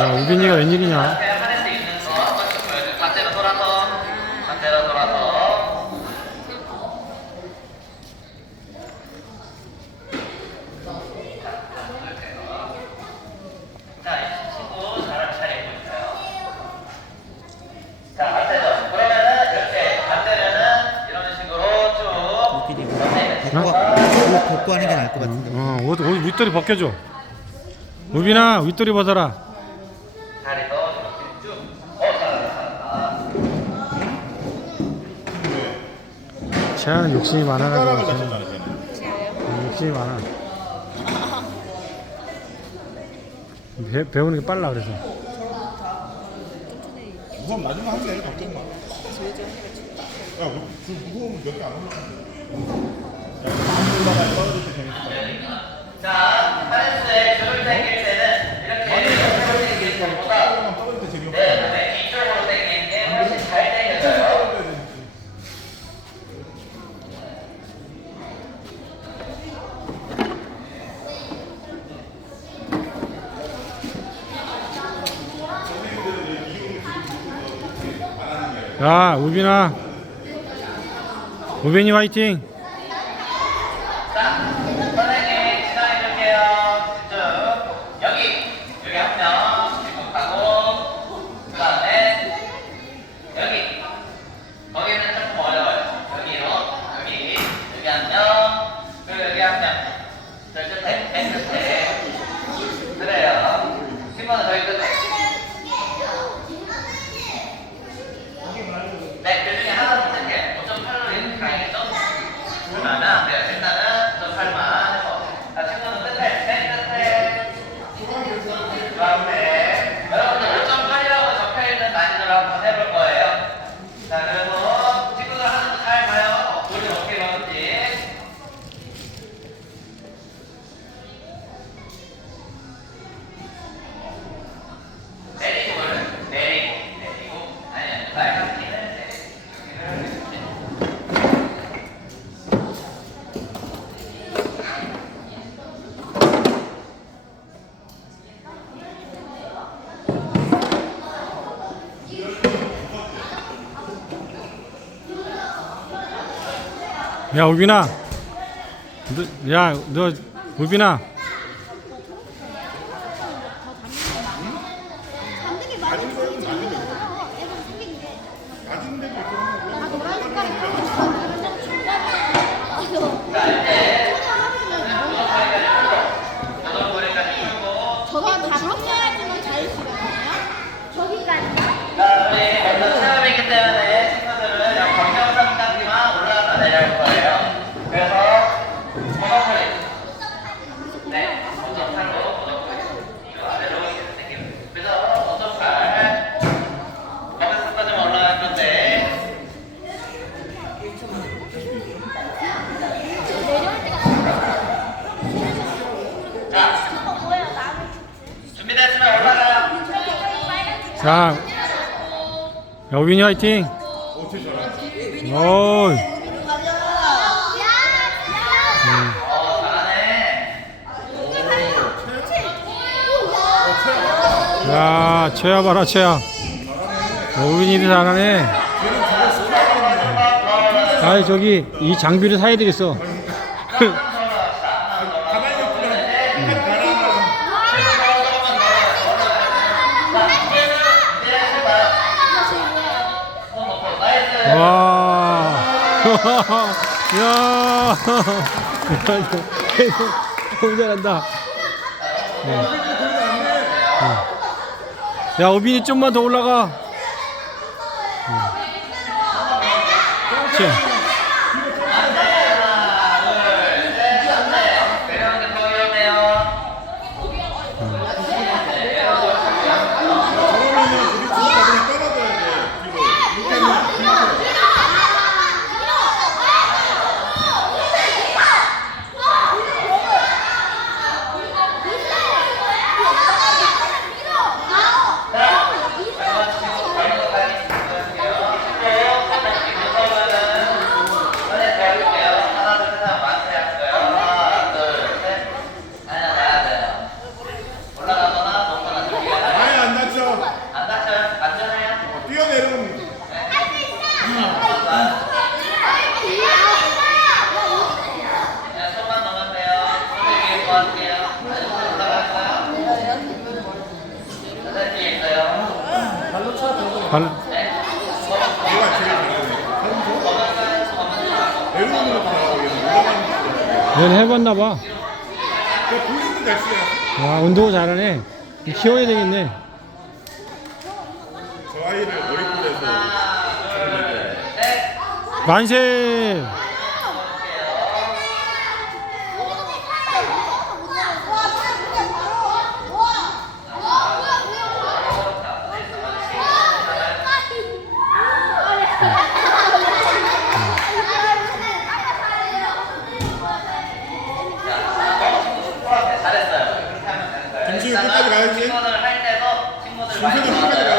야, 우빈이가 웬일이냐? 벗고 하는 게 나을 것 같은데. 어, 옷, 윗돌이 벗겨줘. 우빈아, 윗돌이 벗어라. 쟤는 욕심이 많아가지고 네, 욕심이 많아 배, 배우는 게 빨라 그래서 무거움 나중에 하면 돼 걱정 마. 야, 그 무거움 몇개안 올라가는데. 야, 올라가야 떨어질 때 되니까. 야, 우빈아. 우빈이 화이팅! Sana, 야 우빈아. 너, 야너 우빈아. 아 노란 색깔이 자, 여빈이 화이팅. 오. 음. 야, 최야 봐라, 최야. 여빈이도 잘하네. 음. 아이, 저기 이 장비를 사야 되겠어. 야, 너무 잘한다. 네. 네. 야, 오빈이 좀만 더 올라가. 네. 자. 발 얘는 해봤나 봐. 와 운동 잘하네. 키워야 되겠네. 저 아이를 머리굴에서 만세!